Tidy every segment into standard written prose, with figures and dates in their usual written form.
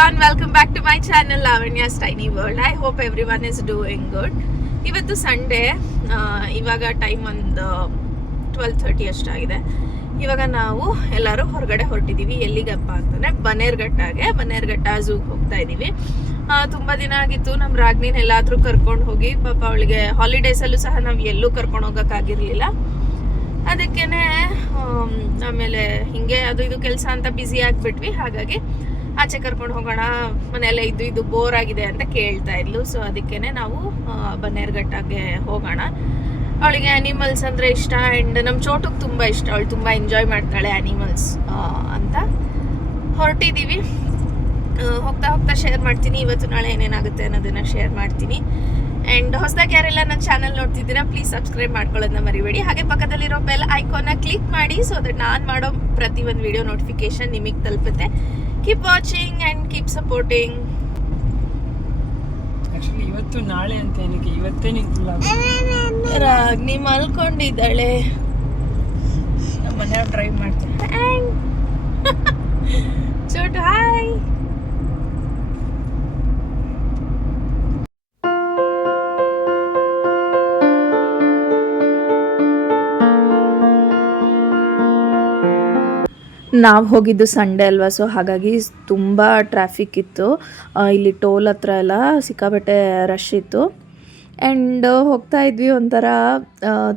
everyone, welcome back to my channel Lavanya's Tiny World. I hope everyone is doing good. ಇವತ್ತು Sunday, ಇವಾಗ time ಒಂದು 12:30 ಅಷ್ಟಾಗಿದೆ. ಇವಾಗ ನಾವು ಎಲ್ಲರೂ ಹೊರಗಡೆ ಹೊರಟಿದ್ದೀವಿ. ಎಲ್ಲಿಗಪ್ಪ ಅಂತಂದರೆ ಬನ್ನೇರ್ಘಟ್ಟ ಝೂಗೆ ಹೋಗ್ತಾ ಇದ್ದೀವಿ. ತುಂಬ ದಿನ ಆಗಿತ್ತು ನಮ್ಮ ರಾಗ್ನಿನ ಎಲ್ಲಾದರೂ ಕರ್ಕೊಂಡು ಹೋಗಿ. ಪಾಪ ಅವಳಿಗೆ ಹಾಲಿಡೇಸಲ್ಲೂ ಸಹ ನಾವು ಎಲ್ಲೂ ಕರ್ಕೊಂಡು ಹೋಗೋಕ್ಕಾಗಿರಲಿಲ್ಲ. ಅದಕ್ಕೇ ಆಮೇಲೆ ಹಿಂಗೆ ಅದು ಇದು ಕೆಲಸ ಅಂತ ಬ್ಯುಸಿ ಆಗಿಬಿಟ್ವಿ. ಹಾಗಾಗಿ ಆಚೆ ಕರ್ಕೊಂಡು ಹೋಗೋಣ, ಮನೆಯಲ್ಲೇ ಇದು ಬೋರ್ ಆಗಿದೆ ಅಂತ ಕೇಳ್ತಾ ಇದ್ಲು. ಸೊ ಅದಕ್ಕೇ ನಾವು ಬನ್ನೇರ್ಘಟ್ಟಗೆ ಹೋಗೋಣ. ಅವಳಿಗೆ ಆ್ಯನಿಮಲ್ಸ್ ಅಂದರೆ ಇಷ್ಟ, ಆ್ಯಂಡ್ ನಮ್ಮ ಚೋಟುಗೆ ತುಂಬ ಇಷ್ಟ. ಅವಳು ತುಂಬ ಎಂಜಾಯ್ ಮಾಡ್ತಾಳೆ ಆ್ಯನಿಮಲ್ಸ್ ಅಂತ ಹೊರಟಿದ್ದೀವಿ. ಹೋಗ್ತಾ ಶೇರ್ ಮಾಡ್ತೀನಿ, ಇವತ್ತು ನಾಳೆ ಏನೇನಾಗುತ್ತೆ ಅನ್ನೋದನ್ನು ಶೇರ್ ಮಾಡ್ತೀನಿ. ಆ್ಯಂಡ್ ಹೊಸದಾಗಿ ಯಾರೆಲ್ಲ ನನ್ನ ಚಾನಲ್ ನೋಡ್ತಿದ್ದೀರಾ, ಪ್ಲೀಸ್ ಸಬ್ಸ್ಕ್ರೈಬ್ ಮಾಡ್ಕೊಳ್ಳೋದನ್ನ ಮರಿಬೇಡಿ. ಹಾಗೆ ಪಕ್ಕದಲ್ಲಿರೋ ಬೆಲ್ ಐಕಾನ್ನ ಕ್ಲಿಕ್ ಮಾಡಿ, ಸೊ ದಟ್ ನಾನು ಮಾಡೋ ಪ್ರತಿ ಒಂದು ವಿಡಿಯೋ ನೋಟಿಫಿಕೇಶನ್ ನಿಮಗೆ ತಲುಪುತ್ತೆ. Keep watching and keep supporting. Actually ಇವತ್ತು ನಾಳೆ ಅಂತ ಏನಕ್ಕೆ ಇವತ್ತೇ ರಾಗ್ನಿ ಮಲ್ಕೊಂಡಿದ್ದಾಳೆ. ನಮ್ಮ ಮನೆಯವ್ರು ಡ್ರೈವ್ ಮಾಡ್ತಾರೆ. ಚೋಟು ಹಾಯ್. ನಾವು ಹೋಗಿದ್ದು ಸಂಡೇ ಅಲ್ವಾ, ಸೊ ಹಾಗಾಗಿ ತುಂಬ ಟ್ರಾಫಿಕ್ ಇತ್ತು. ಇಲ್ಲಿ ಟೋಲ್ ಹತ್ರ ಎಲ್ಲ ಸಿಕ್ಕಾಬಟ್ಟೆ ರಶ್ ಇತ್ತು. ಆ್ಯಂಡ್ ಹೋಗ್ತಾ ಇದ್ವಿ, ಒಂಥರ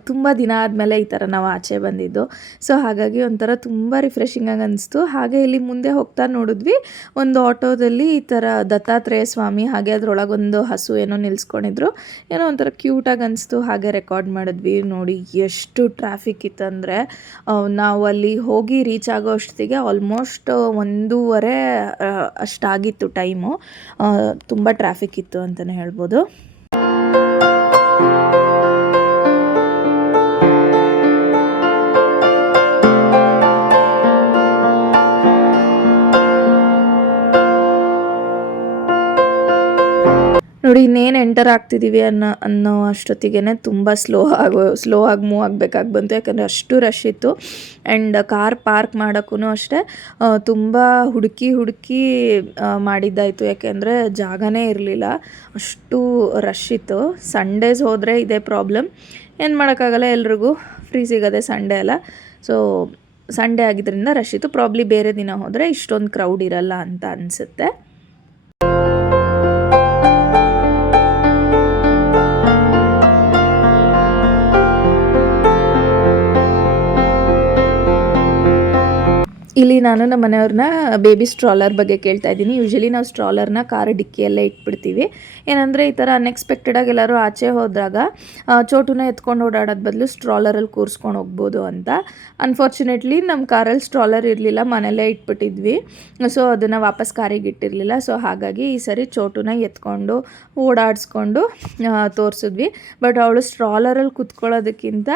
ತುಂಬ ದಿನ ಆದಮೇಲೆ ಈ ಥರ ನಾವು ಆಚೆ ಬಂದಿದ್ದು. ಸೊ ಹಾಗಾಗಿ ಒಂಥರ ತುಂಬ ರಿಫ್ರೆಶಿಂಗಾಗಿ ಅನಿಸ್ತು. ಹಾಗೆ ಇಲ್ಲಿ ಮುಂದೆ ಹೋಗ್ತಾ ನೋಡಿದ್ವಿ, ಒಂದು ಆಟೋದಲ್ಲಿ ಈ ಥರ ದತ್ತಾತ್ರೇಯ ಸ್ವಾಮಿ, ಹಾಗೆ ಅದರೊಳಗೊಂದು ಹಸು ಏನೋ ನಿಲ್ಲಿಸ್ಕೊಂಡಿದ್ರು. ಏನೋ ಒಂಥರ ಕ್ಯೂಟಾಗಿ ಅನಿಸ್ತು. ಹಾಗೆ ರೆಕಾರ್ಡ್ ಮಾಡಿದ್ವಿ. ನೋಡಿ ಎಷ್ಟು ಟ್ರಾಫಿಕ್ ಇತ್ತಂದರೆ, ನಾವು ಅಲ್ಲಿ ಹೋಗಿ ರೀಚ್ ಆಗೋ ಅಷ್ಟೊತ್ತಿಗೆ ಆಲ್ಮೋಸ್ಟ್ 1:30 ಅಷ್ಟಾಗಿತ್ತು ಟೈಮು. ತುಂಬ ಟ್ರಾಫಿಕ್ ಇತ್ತು ಅಂತಲೇ ಹೇಳ್ಬೋದು. ನೋಡಿ, ಇನ್ನೇನು ಎಂಟರ್ ಆಗ್ತಿದ್ದೀವಿ ಅನ್ನೋ ಅಷ್ಟೊತ್ತಿಗೆ ತುಂಬ ಸ್ಲೋ ಆಗಿ ಮೂವ್ ಆಗಬೇಕಾಗಿ ಬಂತು. ಯಾಕಂದರೆ ಅಷ್ಟು ರಶ್ ಇತ್ತು. ಆ್ಯಂಡ್ ಕಾರ್ ಪಾರ್ಕ್ ಮಾಡೋಕ್ಕೂ ಅಷ್ಟೇ ತುಂಬ ಹುಡುಕಿ ಮಾಡಿದ್ದಾಯಿತು. ಯಾಕೆಂದರೆ ಜಾಗನೇ ಇರಲಿಲ್ಲ, ಅಷ್ಟು ರಶ್ ಇತ್ತು. ಸಂಡೇಸ್ ಹೋದರೆ ಇದೇ ಪ್ರಾಬ್ಲಮ್. ಏನು ಮಾಡೋಕ್ಕಾಗಲ್ಲ, ಎಲ್ರಿಗೂ ಫ್ರೀ ಸಿಗೋದೆ ಸಂಡೇ ಅಲ್ಲ. ಸೊ ಸಂಡೇ ಆಗಿದ್ದರಿಂದ ರಶ್ ಇತ್ತು. ಪ್ರಾಬ್ಲಿ ಬೇರೆ ದಿನ ಹೋದರೆ ಇಷ್ಟೊಂದು ಕ್ರೌಡ್ ಇರಲ್ಲ ಅಂತ ಅನಿಸುತ್ತೆ. ಇಲ್ಲಿ ನಾನು ನಮ್ಮ ಮನೆಯವ್ರನ್ನ ಬೇಬಿ ಸ್ಟ್ರಾಲರ್ ಬಗ್ಗೆ ಕೇಳ್ತಾ ಇದ್ದೀನಿ. ಯೂಶ್ವಲಿ ನಾವು ಸ್ಟ್ರಾಲರ್ನ ಕಾರ್ ಡಿಕ್ಕಿಯಲ್ಲೇ ಇಟ್ಬಿಡ್ತೀವಿ. ಏನಂದರೆ ಈ ಥರ ಅನ್ಎಕ್ಸ್ಪೆಕ್ಟೆಡಾಗಿ ಎಲ್ಲರೂ ಆಚೆ ಹೋದಾಗ ಚೋಟುನ ಎತ್ಕೊಂಡು ಓಡಾಡೋದು ಬದಲು ಸ್ಟ್ರಾಲರಲ್ಲಿ ಕೂರಿಸ್ಕೊಂಡು ಹೋಗ್ಬೋದು ಅಂತ. ಅನ್ಫಾರ್ಚುನೇಟ್ಲಿ ನಮ್ಮ ಕಾರಲ್ಲಿ ಸ್ಟ್ರಾಲರ್ ಇರಲಿಲ್ಲ, ಮನೆಯಲ್ಲೇ ಇಟ್ಬಿಟ್ಟಿದ್ವಿ. ಸೊ ಅದನ್ನು ವಾಪಸ್ ಕಾರಿಗೆ ಇಟ್ಟಿರಲಿಲ್ಲ. ಸೊ ಹಾಗಾಗಿ ಈ ಸರಿ ಚೋಟುನ ಎತ್ಕೊಂಡು ಓಡಾಡಿಸ್ಕೊಂಡು ತೋರಿಸಿದ್ವಿ. ಬಟ್ ಅವಳು ಸ್ಟ್ರಾಲರಲ್ಲಿ ಕುತ್ಕೊಳ್ಳೋದಕ್ಕಿಂತ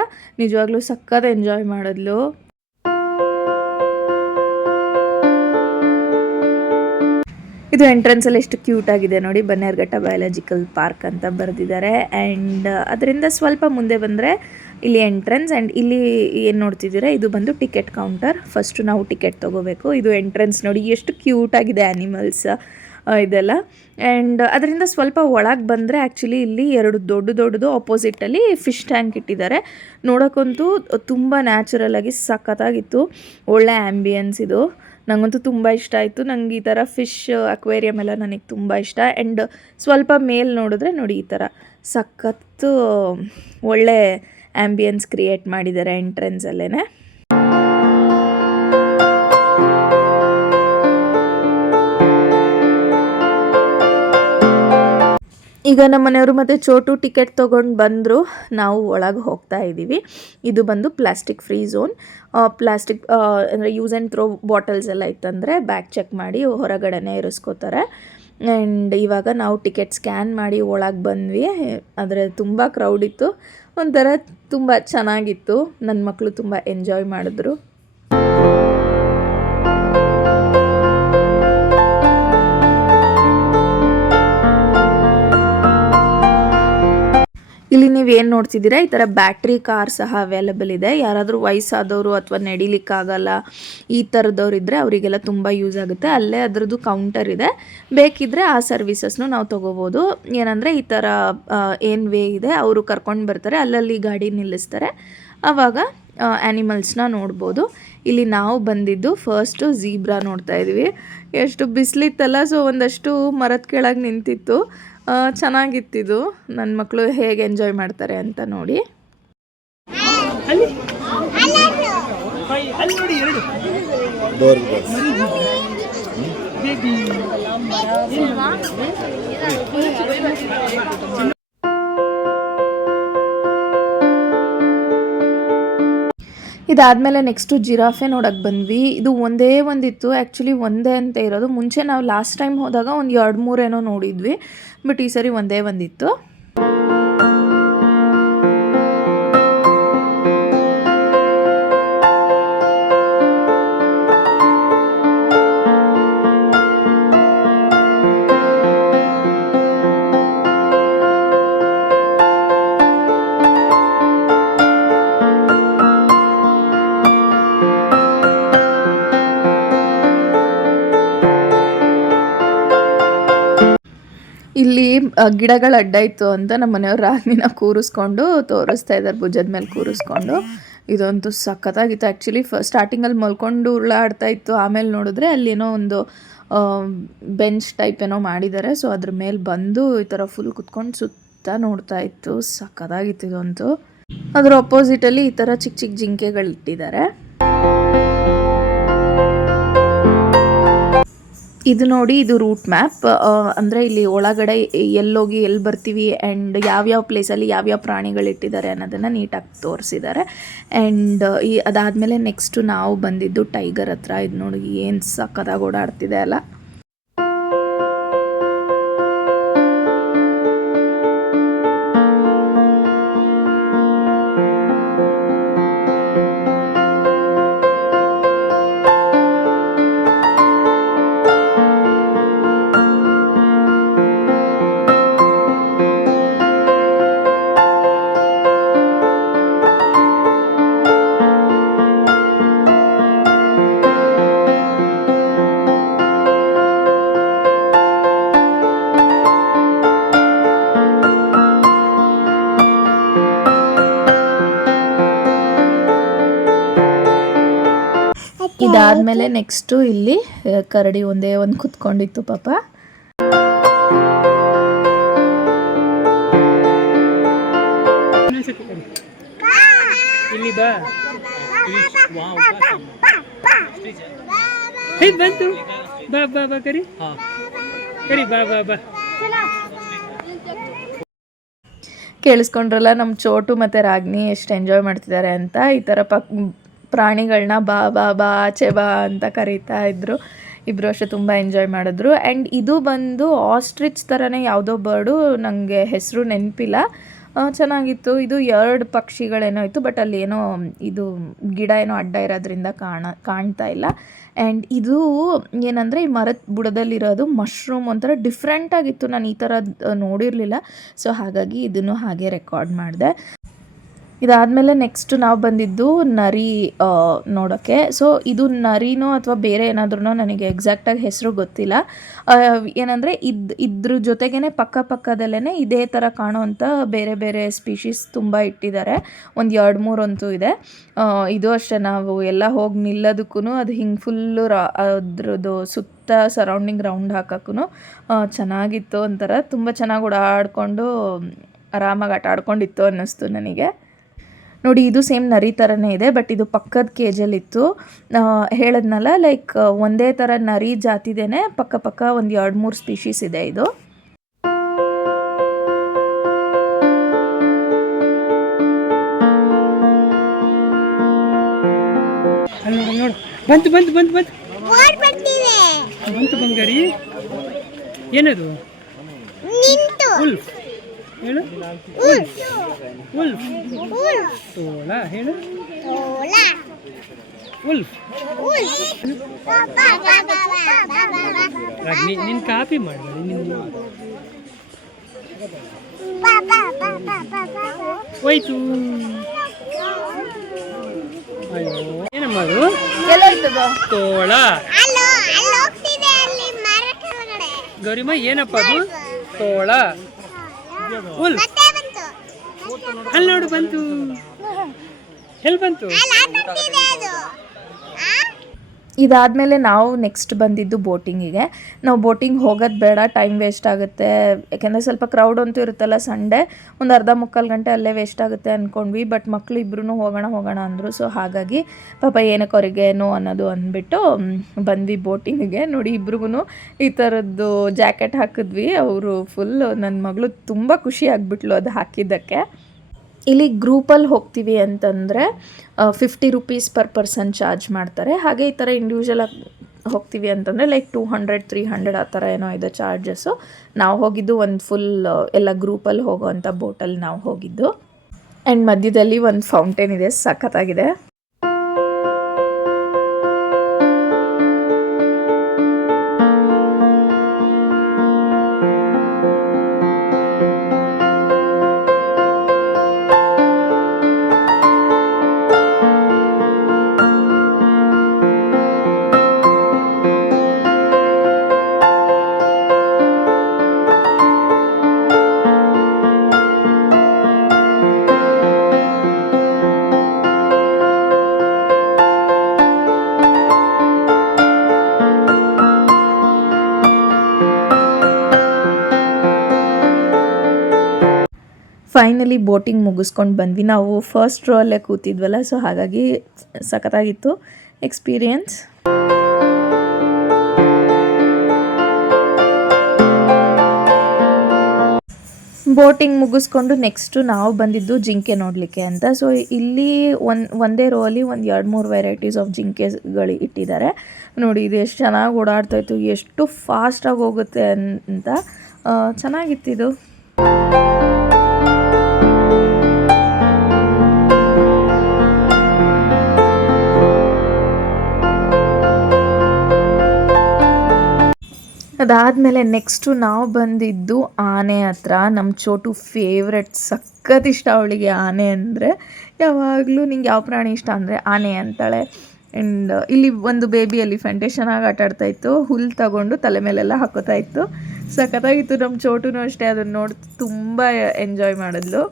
ನಿಜವಾಗ್ಲೂ ಸಖತ್ ಎಂಜಾಯ್ ಮಾಡಿದ್ಲು. ಇದು ಎಂಟ್ರೆನ್ಸಲ್ಲಿ ಎಷ್ಟು ಕ್ಯೂಟ್ ಆಗಿದೆ ನೋಡಿ. ಬನ್ನೇರ್ಘಟ್ಟ ಬಯಾಲಜಿಕಲ್ ಪಾರ್ಕ್ ಅಂತ ಬರೆದಿದ್ದಾರೆ. ಆ್ಯಂಡ್ ಅದರಿಂದ ಸ್ವಲ್ಪ ಮುಂದೆ ಬಂದರೆ ಇಲ್ಲಿ ಎಂಟ್ರೆನ್ಸ್. ಆ್ಯಂಡ್ ಇಲ್ಲಿ ಏನು ನೋಡ್ತಿದ್ದೀರಾ, ಇದು ಬಂದು ಟಿಕೆಟ್ ಕೌಂಟರ್. ಫಸ್ಟು ನಾವು ಟಿಕೆಟ್ ತೊಗೋಬೇಕು. ಇದು ಎಂಟ್ರೆನ್ಸ್ ನೋಡಿ, ಎಷ್ಟು ಕ್ಯೂಟ್ ಆಗಿದೆ ಆ್ಯನಿಮಲ್ಸ್ ಇದೆಲ್ಲ. ಆ್ಯಂಡ್ ಅದರಿಂದ ಸ್ವಲ್ಪ ಒಳಗೆ ಬಂದರೆ ಆ್ಯಕ್ಚುಲಿ ಇಲ್ಲಿ ಎರಡು ದೊಡ್ಡದು ಆಪೋಸಿಟಲ್ಲಿ ಫಿಶ್ ಟ್ಯಾಂಕ್ ಇಟ್ಟಿದ್ದಾರೆ. ನೋಡೋಕ್ಕಂತೂ ತುಂಬ ನ್ಯಾಚುರಲಾಗಿ ಸಖತ್ತಾಗಿತ್ತು. ಒಳ್ಳೆ ಆ್ಯಂಬಿಯನ್ಸ್ ಇದು. ನನಗಂತೂ ತುಂಬ ಇಷ್ಟ ಆಯಿತು. ನಂಗೆ ಈ ಥರ ಫಿಶ್ ಅಕ್ವೇರಿಯಮ್ ಎಲ್ಲ ನನಗೆ ತುಂಬ ಇಷ್ಟ. ಆ್ಯಂಡ್ ಸ್ವಲ್ಪ ಮೇಲೆ ನೋಡಿದ್ರೆ ನೋಡಿ, ಈ ಥರ ಸಖತ್ತು ಒಳ್ಳೆ ಆ್ಯಂಬಿಯನ್ಸ್ ಕ್ರಿಯೇಟ್ ಮಾಡಿದ್ದಾರೆ ಎಂಟ್ರೆನ್ಸಲ್ಲೇ. ಈಗ ನಮ್ಮ ಮನೆಯವರು ಮತ್ತು ಚೋಟು ಟಿಕೆಟ್ ತೊಗೊಂಡು ಬಂದರು. ನಾವು ಒಳಗೆ ಹೋಗ್ತಾ ಇದ್ದೀವಿ. ಇದು ಬಂದು ಪ್ಲಾಸ್ಟಿಕ್ ಫ್ರೀ ಝೋನ್. ಪ್ಲಾಸ್ಟಿಕ್ ಅಂದರೆ ಯೂಸ್ ಆ್ಯಂಡ್ ಥ್ರೋ ಬಾಟಲ್ಸ್ ಎಲ್ಲ ಇತ್ತಂದರೆ ಬ್ಯಾಗ್ ಚೆಕ್ ಮಾಡಿ ಹೊರಗಡೆನೇ ಇರಿಸ್ಕೋತಾರೆ. ಆ್ಯಂಡ್ ಇವಾಗ ನಾವು ಟಿಕೆಟ್ ಸ್ಕ್ಯಾನ್ ಮಾಡಿ ಒಳಗೆ ಬಂದ್ವಿ. ಆದರೆ ತುಂಬ ಕ್ರೌಡ್ ಇತ್ತು. ಒಂಥರ ತುಂಬ ಚೆನ್ನಾಗಿತ್ತು. ನನ್ನ ಮಕ್ಕಳು ತುಂಬ ಎಂಜಾಯ್ ಮಾಡಿದ್ರು. ಇಲ್ಲಿ ನೀವು ನೀವೇನು ನೋಡ್ತಿದ್ದೀರಾ ಈ ಥರ ಬ್ಯಾಟ್ರಿ ಕಾರ್ ಸಹ ಅವೈಲಬಲ್ ಇದೆ. ಯಾರಾದರೂ ವಯಸ್ಸಾದವರು ಅಥವಾ ನಡಿಲಿಕ್ಕಾಗಲ್ಲ ಈ ಥರದವ್ರು ಇದ್ದರೆ ಅವರಿಗೆಲ್ಲ ತುಂಬ ಯೂಸ್ ಆಗುತ್ತೆ. ಅಲ್ಲೇ ಅದರದ್ದು ಕೌಂಟರ್ ಇದೆ, ಬೇಕಿದ್ದರೆ ಆ ಸರ್ವಿಸಸ್ನು ನಾವು ತೊಗೋಬೋದು. ಏನಂದರೆ ಈ ಥರ ಏನು ವೇ ಇದೆ ಅವರು ಕರ್ಕೊಂಡು ಬರ್ತಾರೆ, ಅಲ್ಲಲ್ಲಿ ಗಾಡಿ ನಿಲ್ಲಿಸ್ತಾರೆ, ಆವಾಗ ಆ್ಯನಿಮಲ್ಸ್ನ ನೋಡ್ಬೋದು. ಇಲ್ಲಿ ನಾವು ಬಂದಿದ್ದು ಫಸ್ಟು ಝೀಬ್ರಾ ನೋಡ್ತಾ ಇದ್ವಿ. ಎಷ್ಟು ಬಿಸಿಲಿತ್ತಲ್ಲ, ಸೊ ಒಂದಷ್ಟು ಮರದ ಕೆಳಗೆ ನಿಂತಿತ್ತು. ಚೆನ್ನಾಗಿತ್ತಿದು. ನನ್ನ ಮಕ್ಕಳು ಹೇಗೆ ಎಂಜಾಯ್ ಮಾಡ್ತಾರೆ ಅಂತ ನೋಡಿ. ಇದಾದಮೇಲೆ ನೆಕ್ಸ್ಟು ಜಿರಾಫೆ ನೋಡೋಕ್ಕೆ ಬಂದ್ವಿ. ಇದು ಒಂದೇ ಒಂದಿತ್ತು, ಆ್ಯಕ್ಚುಲಿ ಒಂದೇ ಅಂತ ಇರೋದು. ಮುಂಚೆ ನಾವು ಲಾಸ್ಟ್ ಟೈಮ್ ಹೋದಾಗ ಒಂದು 2-3 ಏನೋ ನೋಡಿದ್ವಿ, ಬಟ್ ಈ ಸರಿ ಒಂದೇ ಒಂದಿತ್ತು. ಇಲ್ಲಿ ಗಿಡಗಳ ಅಡ್ಡ ಇತ್ತು ಅಂತ ನಮ್ಮ ಮನೆಯವ್ರು ರಾಗಿನ ಕೂರಿಸ್ಕೊಂಡು ತೋರಿಸ್ತಾ ಇದ್ದಾರೆ, ಭುಜದ ಮೇಲೆ ಕೂರಿಸ್ಕೊಂಡು. ಇದಂತೂ ಸಖತ್ತಾಗಿತ್ತು. ಆ್ಯಕ್ಚುಲಿ ಸ್ಟಾರ್ಟಿಂಗಲ್ಲಿ ಮಲ್ಕೊಂಡು ಉರುಳಾಡ್ತಾ ಇತ್ತು, ಆಮೇಲೆ ನೋಡಿದ್ರೆ ಅಲ್ಲಿ ಏನೋ ಒಂದು ಬೆಂಚ್ ಟೈಪ್ ಏನೋ ಮಾಡಿದ್ದಾರೆ. ಸೊ ಅದ್ರ ಮೇಲೆ ಬಂದು ಈ ಥರ ಫುಲ್ ಕುತ್ಕೊಂಡು ಸುತ್ತ ನೋಡ್ತಾ ಇತ್ತು. ಸಖತ್ತಾಗಿತ್ತು ಇದಂತೂ. ಅದ್ರ ಅಪೋಸಿಟಲ್ಲಿ ಈ ಥರ ಚಿಕ್ಕ ಚಿಕ್ಕ ಜಿಂಕೆಗಳಿಟ್ಟಿದ್ದಾರೆ. ಇದು ನೋಡಿ, ಇದು ರೂಟ್ ಮ್ಯಾಪ್. ಅಂದರೆ ಇಲ್ಲಿ ಒಳಗಡೆ ಎಲ್ಲೋಗಿ ಎಲ್ಲಿ ಬರ್ತೀವಿ ಆ್ಯಂಡ್ ಯಾವ್ಯಾವ ಪ್ಲೇಸಲ್ಲಿ ಯಾವ್ಯಾವ ಪ್ರಾಣಿಗಳಿಟ್ಟಿದ್ದಾರೆ ಅನ್ನೋದನ್ನು ನೀಟಾಗಿ ತೋರಿಸಿದ್ದಾರೆ. ಆ್ಯಂಡ್ ಅದಾದಮೇಲೆ ನೆಕ್ಸ್ಟು ನಾವು ಬಂದಿದ್ದು ಟೈಗರ್ ಹತ್ರ. ಇದು ನೋಡಿ ಏನು ಸಕ್ಕತ್ತಾಗಿ ಓಡಾಡ್ತಿದೆ ಅಲ್ಲ. ಇದಾದಮೇಲೆ ನೆಕ್ಸ್ಟು ಇಲ್ಲಿ ಕರಡಿ ಒಂದೇ ಒಂದು ಕುತ್ಕೊಂಡಿತ್ತು ಪಾಪ. ಬಂತು ಬಾ ಬಾ ಬಾ ಕರಿ ಕರಿ ಬಾ ಬಾ ಬಾ. ಕೇಳಿಸ್ಕೊಂಡ್ರಲ್ಲ ನಮ್ಮ ಚೋಟು ಮತ್ತು ರಾಗಿಣಿ ಎಷ್ಟು ಎಂಜಾಯ್ ಮಾಡ್ತಿದ್ದಾರೆ ಅಂತ. ಈ ಥರ ಪ್ರಾಣಿಗಳನ್ನ ಬಾ ಬಾ ಬಾ ಆಚೆ ಬಾ ಅಂತ ಕರೀತಾ ಇದ್ರು. ಇಬ್ಬರು ಅಷ್ಟೇ ತುಂಬ ಎಂಜಾಯ್ ಮಾಡಿದ್ರು. ಆ್ಯಂಡ್ ಇದು ಬಂದು ಆಸ್ಟ್ರಿಚ್ ಥರನೇ ಯಾವುದೋ ಬರ್ಡು, ನನಗೆ ಹೆಸರು ನೆನಪಿಲ್ಲ. ಚೆನ್ನಾಗಿತ್ತು. ಇದು 2 ಪಕ್ಷಿಗಳೇನೋ ಇತ್ತು, ಬಟ್ ಅಲ್ಲಿ ಏನೋ ಇದು ಗಿಡ ಏನೋ ಅಡ್ಡ ಇರೋದ್ರಿಂದ ಕಾಣ್ತಾ ಇಲ್ಲ. ಆ್ಯಂಡ್ ಇದು ಏನಂದರೆ ಈ ಮರದ ಬುಡದಲ್ಲಿರೋದು ಮಶ್ರೂಮ್ ಒಂಥರ ಡಿಫ್ರೆಂಟಾಗಿತ್ತು. ನಾನು ಈ ಥರ ನೋಡಿರಲಿಲ್ಲ. ಸೊ ಹಾಗಾಗಿ ಇದನ್ನು ಹಾಗೆ ರೆಕಾರ್ಡ್ ಮಾಡಿದೆ. ಇದಾದಮೇಲೆ ನೆಕ್ಸ್ಟು ನಾವು ಬಂದಿದ್ದು ನರಿ ನೋಡೋಕ್ಕೆ. ಸೊ ಇದು ನರಿನೋ ಅಥವಾ ಬೇರೆ ಏನಾದ್ರೂ ನನಗೆ ಎಕ್ಸಾಕ್ಟಾಗಿ ಹೆಸರು ಗೊತ್ತಿಲ್ಲ. ಏನಂದರೆ ಇದ್ರ ಜೊತೆಗೇ ಪಕ್ಕದಲ್ಲೇ ಇದೇ ಥರ ಕಾಣೋವಂಥ ಬೇರೆ ಬೇರೆ ಸ್ಪೀಷೀಸ್ ತುಂಬ ಇಟ್ಟಿದ್ದಾರೆ. ಒಂದು 2-3 ಅಂತೂ ಇದೆ. ಇದು ಅಷ್ಟೇ, ನಾವು ಎಲ್ಲ ಹೋಗಿ ನಿಲ್ಲೋದಕ್ಕೂ ಅದು ಹಿಂಗೆ ಫುಲ್ಲು ಅದ್ರದ್ದು ಸುತ್ತ ಸರೌಂಡಿಂಗ್ ರೌಂಡ್ ಹಾಕೋಕ್ಕೂ ಚೆನ್ನಾಗಿತ್ತು. ಒಂಥರ ತುಂಬ ಚೆನ್ನಾಗಿ ಓಡಾಡಿಕೊಂಡು ಆರಾಮಾಗಿ ಆಟ ಆಡ್ಕೊಂಡಿತ್ತು ಅನ್ನಿಸ್ತು ನನಗೆ. ನೋಡಿ, ಇದು ಸೇಮ್ ನರಿ ಥರನೇ ಇದೆ, ಬಟ್ ಇದು ಪಕ್ಕದ ಕೇಜಲ್ಲಿತ್ತು. ಹೇಳಿದ್ನಲ್ಲ, ಲೈಕ್ ಒಂದೇ ಥರ ನರಿ ಜಾತಿದೇನೆ ಪಕ್ಕ ಒಂದು 2-3 ಸ್ಪೀಷೀಸ್ ಇದೆ ಇದು. ನೋಡು, ಬಂತು ಬಂತು ಬಂತು ಬಂತು ಬಂತು ಬಂಗಾರಿ. ಏನದು? ಉಲ್ಫ್ ಹೇಳು. ಉಲ್ಫ್ ತೋಳ ಹೇಳು. ಉಲ್ಫ್ ನಿನ್ ಕಾಪಿ ಮಾಡಬೇಡಿ. ಹೋಯ್ತು. ಅಯ್ಯೋ ಏನಮ್ಮ ಅದು? ತೋಳ. ಗೌರಿಮ್ಮ ಏನಪ್ಪ ಅದು? ತೋಳ. ಹುಲ್. ಅಲ್ಲಿ ನೋಡು ಬಂತು. ಎಲ್ಲಿ ಬಂತು? ಇದಾದಮೇಲೆ ನಾವು ನೆಕ್ಸ್ಟ್ ಬಂದಿದ್ದು ಬೋಟಿಂಗಿಗೆ. ನಾವು ಬೋಟಿಂಗ್ ಹೋಗೋದು ಬೇಡ, ಟೈಮ್ ವೇಸ್ಟ್ ಆಗುತ್ತೆ, ಯಾಕೆಂದರೆ ಸ್ವಲ್ಪ ಕ್ರೌಡ್ ಅಂತೂ ಇರುತ್ತಲ್ಲ ಸಂಡೇ, ಒಂದು ಅರ್ಧ ಮುಕ್ಕಾಲು ಗಂಟೆ ಅಲ್ಲೇ ವೇಸ್ಟ್ ಆಗುತ್ತೆ ಅಂದ್ಕೊಂಡ್ವಿ. ಬಟ್ ಮಕ್ಕಳು ಇಬ್ಬರೂ ಹೋಗೋಣ ಅಂದರು. ಸೊ ಹಾಗಾಗಿ ಪಾಪ ಏನಕ್ಕೆ ಅವರಿಗೆ ನೋ ಅನ್ನೋದು ಅಂದ್ಬಿಟ್ಟು ಬಂದ್ವಿ ಬೋಟಿಂಗಿಗೆ. ನೋಡಿ ಇಬ್ರಿಗೂ ಈ ಥರದ್ದು ಜಾಕೆಟ್ ಹಾಕಿದ್ವಿ. ಅವರು ಫುಲ್ ನನ್ನ ಮಗಳು ತುಂಬ ಖುಷಿ ಆಗಿಬಿಟ್ಲು ಅದು ಹಾಕಿದ್ದಕ್ಕೆ. ಇಲ್ಲಿ ಗ್ರೂಪಲ್ಲಿ ಹೋಗ್ತೀವಿ ಅಂತಂದರೆ 50 ರೂಪೀಸ್ ಪರ್ ಪರ್ಸನ್ ಚಾರ್ಜ್ ಮಾಡ್ತಾರೆ. ಹಾಗೆ ಈ ಥರ ಇಂಡಿವಿಜುವಲಾಗಿ ಹೋಗ್ತೀವಿ ಅಂತಂದರೆ ಲೈಕ್ 200-300 ಆ ಥರ ಏನೋ ಇದೆ ಚಾರ್ಜಸ್ಸು. ನಾವು ಹೋಗಿದ್ದು ಒಂದು ಫುಲ್ ಎಲ್ಲ ಗ್ರೂಪಲ್ಲಿ ಹೋಗೋವಂಥ ಬೋಟಲ್ಲಿ ನಾವು ಹೋಗಿದ್ದು. ಆ್ಯಂಡ್ ಮಧ್ಯದಲ್ಲಿ ಒಂದು ಫೌಂಟೇನ್ ಇದೆ, ಸಖತ್ತಾಗಿದೆ. ಫೈನಲಿ ಬೋಟಿಂಗ್ ಮುಗಿಸ್ಕೊಂಡು ಬಂದ್ವಿ. ನಾವು ಫಸ್ಟ್ ರೋ ಅಲ್ಲೇ ಕೂತಿದ್ವಲ್ಲ, ಸೊ ಹಾಗಾಗಿ ಸಖತ್ತಾಗಿತ್ತು ಎಕ್ಸ್ಪೀರಿಯನ್ಸ್. ಬೋಟಿಂಗ್ ಮುಗಿಸ್ಕೊಂಡು ನೆಕ್ಸ್ಟು ನಾವು ಬಂದಿದ್ದು ಜಿಂಕೆ ನೋಡಲಿಕ್ಕೆ ಅಂತ. ಸೊ ಇಲ್ಲಿ ಒಂದೇ ರೋ ಅಲ್ಲಿ ಒಂದು 2-3 ವೆರೈಟೀಸ್ ಆಫ್ ಜಿಂಕೆಗಳು ಇಟ್ಟಿದ್ದಾರೆ. ನೋಡಿ ಇದು ಎಷ್ಟು ಚೆನ್ನಾಗಿ ಓಡಾಡ್ತಾಯಿತ್ತು, ಎಷ್ಟು ಫಾಸ್ಟಾಗಿ ಹೋಗುತ್ತೆ ಅಂತ. ಚೆನ್ನಾಗಿತ್ತಿದು. ಅದಾದಮೇಲೆ ನೆಕ್ಸ್ಟು ನಾವು ಬಂದಿದ್ದು ಆನೆ ಹತ್ರ. ನಮ್ಮ ಚೋಟು ಫೇವ್ರೆಟ್, ಸಖತ್ ಇಷ್ಟ ಅವಳಿಗೆ ಆನೆ ಅಂದರೆ. ಯಾವಾಗಲೂ ನಿಂಗೆ ಯಾವ ಪ್ರಾಣಿ ಇಷ್ಟ ಅಂದರೆ ಆನೆ ಅಂತಾಳೆ. ಆ್ಯಂಡ್ ಇಲ್ಲಿ ಒಂದು ಬೇಬಿ ಎಲಿಫೆಂಟ್ ಚೆನ್ನಾಗಿ ಆಟಾಡ್ತಾಯಿತ್ತು, ಹುಲ್ಲು ತಗೊಂಡು ತಲೆ ಮೇಲೆಲ್ಲ ಹಾಕೋತಾ ಇತ್ತು. ಸಖತ್ತಾಗಿತ್ತು. ನಮ್ಮ ಚೋಟುನೂ ಅಷ್ಟೇ, ಅದನ್ನು ನೋಡಿ ತುಂಬ ಎಂಜಾಯ್ ಮಾಡಿದ್ಲು.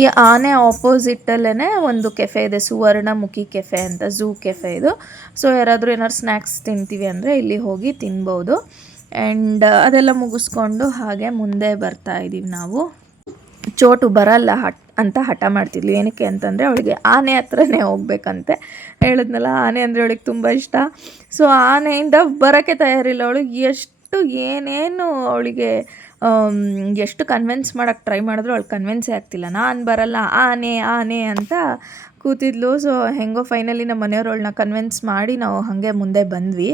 ಈ ಆನೆ ಆಪೋಸಿಟಲ್ಲೇ ಒಂದು ಕೆಫೆ ಇದೆ, ಸುವರ್ಣಮುಖಿ ಕೆಫೆ ಅಂತ, ಝೂ ಕೆಫೆ ಇದು. ಸೊ ಯಾರಾದರೂ ಏನಾದ್ರು ಸ್ನ್ಯಾಕ್ಸ್ ತಿಂತೀವಿ ಅಂದರೆ ಇಲ್ಲಿ ಹೋಗಿ ತಿನ್ಬೋದು. ಆ್ಯಂಡ್ ಅದೆಲ್ಲ ಮುಗಿಸ್ಕೊಂಡು ಹಾಗೆ ಮುಂದೆ ಬರ್ತಾ ಇದ್ದೀವಿ ನಾವು. ಚೋಟು ಬರಲ್ಲ ಅಂತ ಹಠ ಮಾಡ್ತಿದ್ಲು. ಏನಕ್ಕೆ ಅಂತಂದರೆ ಅವಳಿಗೆ ಆನೆ ಹತ್ರನೇ ಹೋಗ್ಬೇಕಂತೆ. ಹೇಳಿದ್ನಲ್ಲ, ಆನೆ ಅಂದರೆ ಅವಳಿಗೆ ತುಂಬ ಇಷ್ಟ. ಸೊ ಆನೆಯಿಂದ ಬರೋಕ್ಕೆ ತಯಾರಿಲ್ಲ ಅವಳು. ಏನೇನು ಅವಳಿಗೆ ಎಷ್ಟು ಕನ್ವಿನ್ಸ್ ಮಾಡೋಕ್ಕೆ ಟ್ರೈ ಮಾಡಿದ್ರು ಅವಳು ಕನ್ವಿನ್ಸೇ ಆಗ್ತಿಲ್ಲ. ನಾನು ಬರಲ್ಲ, ಆನೆ ಆನೆ ಅಂತ ಕೂತಿದ್ಲು. ಸೊ ಹೆಂಗೋ ಫೈನಲಿ ನಮ್ಮ ಮನೆಯವ್ರು ಅವಳನ್ನ ಕನ್ವಿನ್ಸ್ ಮಾಡಿ ನಾವು ಹಾಗೆ ಮುಂದೆ ಬಂದ್ವಿ.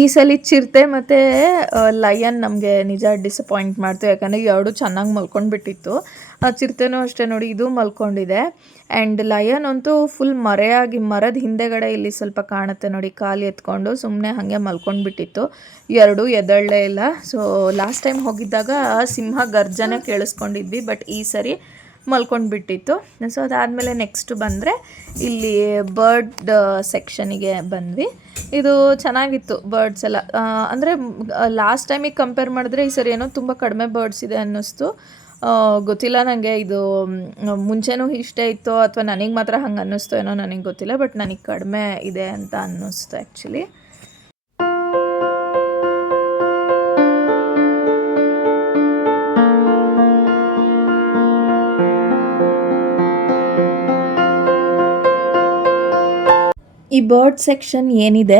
ಈ ಸಲ ಚಿರತೆ ಮತ್ತು ಲಯನ್ ನಮಗೆ ನಿಜ ಡಿಸಪಾಯಿಂಟ್ ಮಾಡ್ತು. ಯಾಕಂದರೆ ಎರಡು ಚೆನ್ನಾಗಿ ಮಲ್ಕೊಂಡ್ಬಿಟ್ಟಿತ್ತು. ಚಿರತೆನೂ ಅಷ್ಟೇ ನೋಡಿ, ಇದು ಮಲ್ಕೊಂಡಿದೆ. ಆ್ಯಂಡ್ ಲಯನ್ ಅಂತೂ ಫುಲ್ ಮರದ ಹಿಂದೆಗಡೆ ಇಲ್ಲಿ ಸ್ವಲ್ಪ ಕಾಣುತ್ತೆ ನೋಡಿ, ಕಾಲು ಎತ್ಕೊಂಡು ಸುಮ್ಮನೆ ಹಾಗೆ ಮಲ್ಕೊಂಡ್ಬಿಟ್ಟಿತ್ತು. ಎರಡೂ ಎದಳಲೇ ಇಲ್ಲ. ಸೊ ಲಾಸ್ಟ್ ಟೈಮ್ ಹೋಗಿದ್ದಾಗ ಸಿಂಹ ಗರ್ಜನೆ ಕೇಳಿಸ್ಕೊಂಡಿದ್ವಿ, ಬಟ್ ಈ ಸರಿ ಮಲ್ಕೊಂಡ್ಬಿಟ್ಟಿತ್ತು. ಸೊ ಅದಾದಮೇಲೆ ನೆಕ್ಸ್ಟ್ ಬಂದರೆ ಇಲ್ಲಿ ಬರ್ಡ್ ಸೆಕ್ಷನಿಗೆ ಬಂದ್ವಿ. ಇದು ಚೆನ್ನಾಗಿತ್ತು ಬರ್ಡ್ಸ್ ಎಲ್ಲ. ಅಂದರೆ ಲಾಸ್ಟ್ ಟೈಮಿಗೆ ಕಂಪೇರ್ ಮಾಡಿದ್ರೆ ಈ ಸರಿ ಏನೋ ತುಂಬ ಕಡಿಮೆ ಬರ್ಡ್ಸ್ ಇದೆ ಅನ್ನಿಸ್ತು. ಗೊತ್ತಿಲ್ಲ ನನಗೆ ಇದು ಮುಂಚೆನೂ ಇಷ್ಟೇ ಇತ್ತೋ ಅಥವಾ ನನಗೆ ಮಾತ್ರ ಹಂಗೆ ಅನ್ನಿಸ್ತೋ ಏನೋ ನನಗೆ ಗೊತ್ತಿಲ್ಲ, ಬಟ್ ನನಗೆ ಕಡಿಮೆ ಇದೆ ಅಂತ ಅನ್ನಿಸ್ತು ಆ್ಯಕ್ಚುಲಿ. ಈ ಬರ್ಡ್ ಸೆಕ್ಷನ್ ಏನಿದೆ,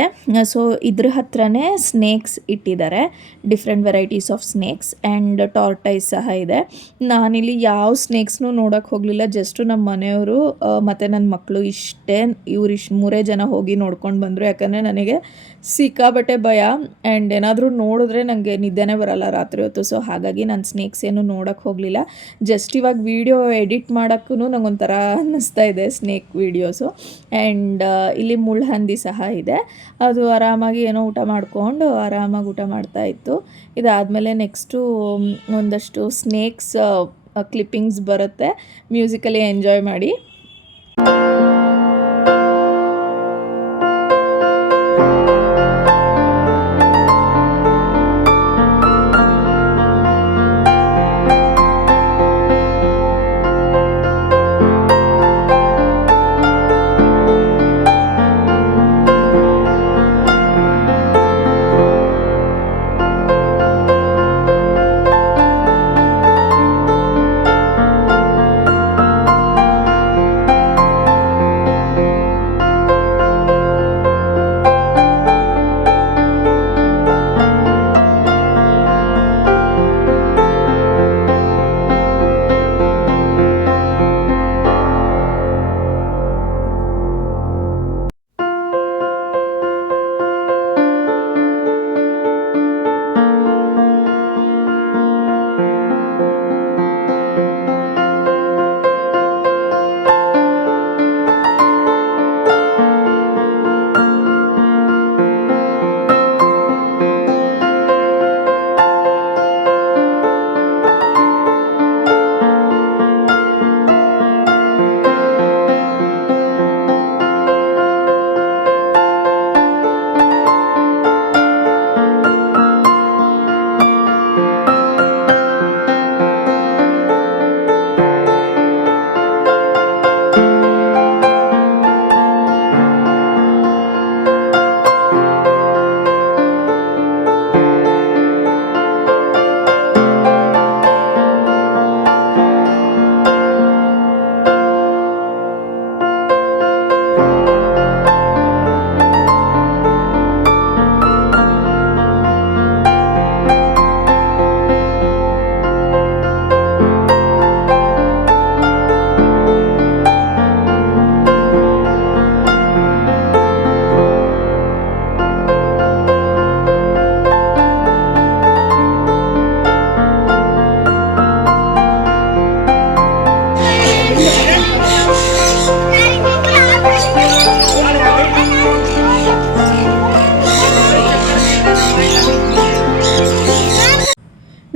ಸೊ ಇದ್ರ ಹತ್ರನೇ ಸ್ನೇಕ್ಸ್ ಇಟ್ಟಿದ್ದಾರೆ, different varieties of snakes and tortoise ಸಹ ಇದೆ. ನಾನಿಲ್ಲಿ ಯಾವ ಸ್ನೇಕ್ಸ್ನೂ ನೋಡೋಕ್ಕೆ ಹೋಗಲಿಲ್ಲ, ಜಸ್ಟು ನಮ್ಮ ಮನೆಯವರು ಮತ್ತು ನನ್ನ ಮಕ್ಕಳು ಇವ್ರು ಮೂರೇ ಜನ ಹೋಗಿ ನೋಡ್ಕೊಂಡು ಬಂದರು. ಯಾಕಂದರೆ ನನಗೆ ಸಿಕ್ಕಾಬಟ್ಟೆ ಭಯ ಆ್ಯಂಡ್ ಏನಾದರೂ ನೋಡಿದ್ರೆ ನನಗೆ ನಿದ್ದೆನೇ ಬರಲ್ಲ ರಾತ್ರಿ ಹೊತ್ತು. ಸೊ ಹಾಗಾಗಿ ನಾನು ಸ್ನೇಕ್ಸ್ ಏನು ನೋಡೋಕ್ಕೆ ಹೋಗಲಿಲ್ಲ. ಜಸ್ಟ್ ಇವಾಗ ವೀಡಿಯೋ ಎಡಿಟ್ ಮಾಡೋಕ್ಕೂ ನನಗೊಂಥರ ಅನ್ನಿಸ್ತಾ ಇದೆ ಸ್ನೇಕ್ ವೀಡಿಯೋಸು. ಆ್ಯಂಡ್ ಇಲ್ಲಿ ಮುಳ್ಳುಹಂದಿ ಸಹ ಇದೆ, ಅದು ಆರಾಮಾಗಿ ಏನೋ ಊಟ ಮಾಡಿಕೊಂಡು ಆರಾಮಾಗಿ ಊಟ ಮಾಡ್ತಾಯಿತ್ತು. ಇದಾದಮೇಲೆ ನೆಕ್ಸ್ಟು ಒಂದಷ್ಟು ಸ್ನೇಕ್ಸ್ ಕ್ಲಿಪ್ಪಿಂಗ್ಸ್ ಬರುತ್ತೆ, ಮ್ಯೂಸಿಕಲಿ ಎಂಜಾಯ್ ಮಾಡಿ.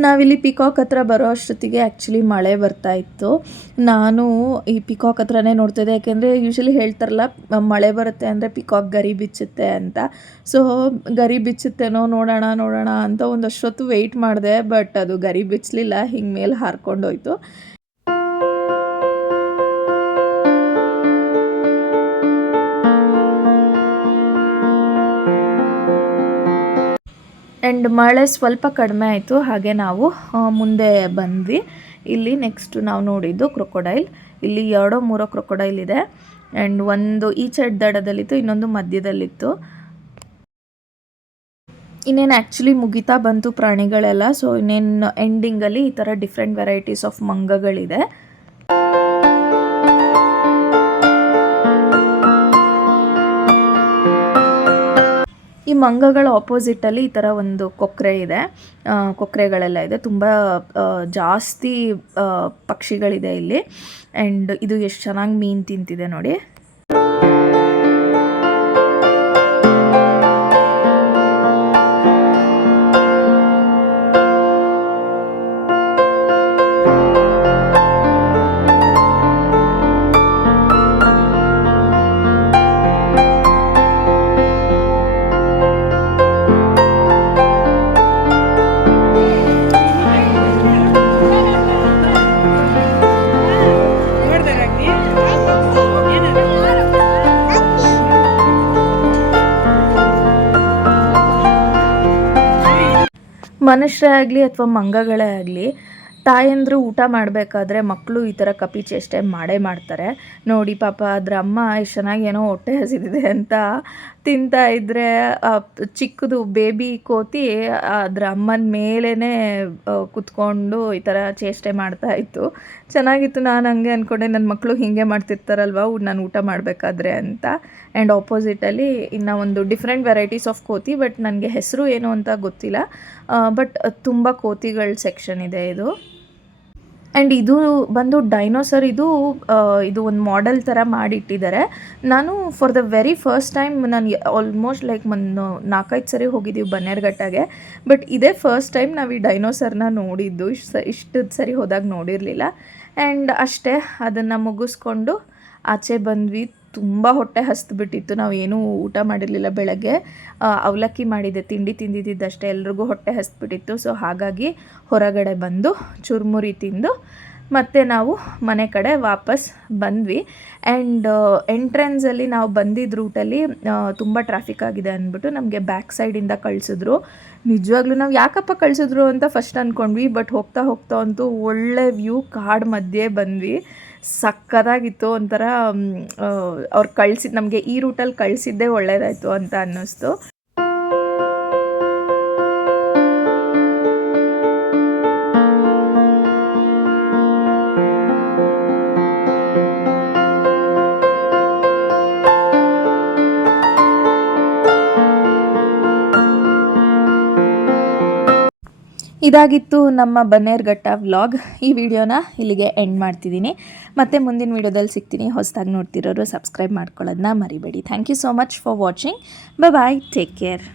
ನಾವಿಲ್ಲಿ ಪಿಕಾಕ್ ಹತ್ರ ಬರೋ ಅಷ್ಟೊತ್ತಿಗೆ ಆ್ಯಕ್ಚುಲಿ ಮಳೆ ಬರ್ತಾ ಇತ್ತು. ನಾನು ಈ ಪಿಕಾಕ್ ಹತ್ರನೇ ನೋಡ್ತಿದ್ದೆ, ಯಾಕೆಂದರೆ ಯೂಶ್ವಲಿ ಹೇಳ್ತಾರಲ್ಲ ಮಳೆ ಬರುತ್ತೆ ಅಂದರೆ ಪಿಕಾಕ್ ಗರಿ ಬಿಚ್ಚುತ್ತೆ ಅಂತ. ಸೊ ಗರಿ ಬಿಚ್ಚುತ್ತೇನೋ ನೋಡೋಣ ಅಂತ ಒಂದಷ್ಟೊತ್ತು ವೆಯ್ಟ್ ಮಾಡಿದೆ, ಬಟ್ ಅದು ಗರಿ ಬಿಚ್ಚಲಿಲ್ಲ, ಹಿಂಗೆ ಮೇಲೆ ಹಾರ್ಕೊಂಡೋಯ್ತು. ಆ್ಯಂಡ್ ಮಳೆ ಸ್ವಲ್ಪ ಕಡಿಮೆ ಆಯಿತು, ಹಾಗೆ ನಾವು ಮುಂದೆ ಬಂದ್ವಿ. ಇಲ್ಲಿ ನೆಕ್ಸ್ಟ್ ನಾವು ನೋಡಿದ್ದು ಕ್ರೊಕೊಡೈಲ್. ಇಲ್ಲಿ 2-3 ಕ್ರೊಕೊಡೈಲ್ ಇದೆ, ಆ್ಯಂಡ್ ಒಂದು ಈ ಸೈಡ್ ದಡದಲ್ಲಿತ್ತು, ಇನ್ನೊಂದು ಮಧ್ಯದಲ್ಲಿತ್ತು. ಇನ್ನೇನು ಆ್ಯಕ್ಚುಲಿ ಮುಗಿತಾ ಬಂತು ಪ್ರಾಣಿಗಳೆಲ್ಲ. ಸೊ ಇನ್ನೇನು ಎಂಡಿಂಗಲ್ಲಿ ಈ ಥರ ಡಿಫ್ರೆಂಟ್ ವೆರೈಟೀಸ್ ಆಫ್ ಮಂಗಗಳಿದೆ. ಈ ಮಂಗಗಳ ಆಪೋಸಿಟಲ್ಲಿ ಈ ಥರ ಒಂದು ಕೊಕ್ಕರೆ ಇದೆ, ಕೊಕ್ಕರೆಗಳೆಲ್ಲ ಇದೆ, ತುಂಬ ಜಾಸ್ತಿ ಪಕ್ಷಿಗಳಿದೆ ಇಲ್ಲಿ. ಆ್ಯಂಡ್ ಇದು ಎಷ್ಟು ಚೆನ್ನಾಗಿ ಮೀನು ತಿಂತಿದೆ ನೋಡಿ. ಮನುಷ್ಯರೇ ಆಗಲಿ ಅಥವಾ ಮಂಗಗಳೇ ಆಗಲಿ, ತಾಯಂದರು ಊಟ ಮಾಡಬೇಕಾದ್ರೆ ಮಕ್ಕಳು ಈ ಥರ ಕಪಿ ಚೇಷ್ಟೆ ಮಾಡೇ ಮಾಡ್ತಾರೆ. ನೋಡಿ ಪಾಪ ಅದ್ರ ಅಮ್ಮ ಎಷ್ಟು ಚೆನ್ನಾಗಿ ಏನೋ ಹೊಟ್ಟೆ ಹಸಿದಿದೆ ಅಂತ ತಿಂತಾ ಇದ್ದರೆ ಚಿಕ್ಕದು ಬೇಬಿ ಕೋತಿ ಅದ್ರ ಅಮ್ಮನ ಮೇಲೇ ಕುತ್ಕೊಂಡು ಈ ಥರ ಚೇಷ್ಟೆ ಮಾಡ್ತಾ ಇತ್ತು. ಚೆನ್ನಾಗಿತ್ತು. ನಾನು ಹಂಗೆ ಅಂದ್ಕೊಂಡೆ, ನನ್ನ ಮಕ್ಕಳು ಹೀಗೆ ಮಾಡ್ತಿರ್ತಾರಲ್ವ ನಾನು ಊಟ ಮಾಡಬೇಕಾದ್ರೆ ಅಂತ. ಆ್ಯಂಡ್ ಆಪೋಸಿಟಲ್ಲಿ ಇನ್ನು ಒಂದು ಡಿಫ್ರೆಂಟ್ ವೆರೈಟೀಸ್ ಆಫ್ ಕೋತಿ, ಬಟ್ ನನಗೆ ಹೆಸರು ಏನು ಅಂತ ಗೊತ್ತಿಲ್ಲ. ಬಟ್ ತುಂಬ ಕೋತಿಗಳ ಸೆಕ್ಷನ್ ಇದೆ ಇದು. ಆ್ಯಂಡ್ ಇದು ಬಂದು ಡೈನೋಸರ್. ಇದು ಒಂದು ಮಾಡೆಲ್ ಥರ ಮಾಡಿಟ್ಟಿದ್ದಾರೆ. ನಾನು for the very first time ನಾನು ಆಲ್ಮೋಸ್ಟ್ ಲೈಕ್ ಒಂದು 4-5 ಸರಿ ಹೋಗಿದ್ದೀವಿ ಬನ್ನೇರುಘಟ್ಟಗೆ, ಬಟ್ ಇದೇ ಫಸ್ಟ್ ಟೈಮ್ ನಾವು ಈ ಡೈನೋಸರ್ನ ನೋಡಿದ್ದು. ಇಷ್ಟು ಸರಿ ಹೋದಾಗ ನೋಡಿರಲಿಲ್ಲ. ಆ್ಯಂಡ್ ಅಷ್ಟೇ, ಅದನ್ನು ಮುಗಿಸ್ಕೊಂಡು ಆಚೆ ಬಂದ್ವಿ. ತುಂಬ ಹೊಟ್ಟೆ ಹಸ್ದುಬಿಟ್ಟಿತ್ತು. ನಾವು ಏನೂ ಊಟ ಮಾಡಿರಲಿಲ್ಲ ಬೆಳಗ್ಗೆ. ಅವಲಕ್ಕಿ ಮಾಡಿದ್ದೆ, ತಿಂಡಿ ತಿಂದಿದ್ದಷ್ಟೇ. ಎಲ್ರಿಗೂ ಹೊಟ್ಟೆ ಹಸ್ದುಬಿಟ್ಟಿತ್ತು. ಸೊ ಹಾಗಾಗಿ ಹೊರಗಡೆ ಬಂದು ಚುರುಮುರಿ ತಿಂದು ಮತ್ತೆ ನಾವು ಮನೆ ಕಡೆ ವಾಪಸ್ ಬಂದ್ವಿ. ಆ್ಯಂಡ್ ಎಂಟ್ರೆನ್ಸಲ್ಲಿ ನಾವು ಬಂದಿದ್ದ ರೂಟಲ್ಲಿ ತುಂಬ ಟ್ರಾಫಿಕ್ ಆಗಿದೆ ಅಂದ್ಬಿಟ್ಟು ನಮಗೆ ಬ್ಯಾಕ್ ಸೈಡಿಂದ ಕಳಿಸಿದ್ರು. ನಿಜವಾಗ್ಲೂ ನಾವು ಯಾಕಪ್ಪ ಕಳಿಸಿದ್ರು ಅಂತ ಫಸ್ಟ್ ಅಂದ್ಕೊಂಡ್ವಿ, ಬಟ್ ಹೋಗ್ತಾ ಹೋಗ್ತಾ ಅಂತೂ ಒಳ್ಳೆ ವ್ಯೂ, ಕಾಡು ಮಧ್ಯೆ ಬಂದ್ವಿ. ಸಕ್ಕತ್ತಾಗಿತ್ತು. ಒಂಥರ ಅವ್ರು ನಮಗೆ ಈ ರೂಟಲ್ಲಿ ಕಳಿಸಿದ್ದೇ ಒಳ್ಳೇದಾಯಿತು ಅಂತ ಅನ್ನಿಸ್ತು. ಇದಾಗಿತ್ತು ನಮ್ಮ ಬನ್ನೇರುಘಟ್ಟ ವ್ಲಾಗ್. ಈ ವಿಡಿಯೋನ ಇಲ್ಲಿಗೆ ಎಂಡ್ ಮಾಡ್ತಿದ್ದೀನಿ. ಮತ್ತೆ ಮುಂದಿನ ವಿಡಿಯೋದಲ್ಲಿ ಸಿಗ್ತೀನಿ. ಹೊಸದಾಗಿ ನೋಡ್ತಿರೋರು ಸಬ್ಸ್ಕ್ರೈಬ್ ಮಾಡ್ಕೊಳ್ಳೋದನ್ನ ಮರಿಬೇಡಿ. Thank you so much for watching. Bye, take care.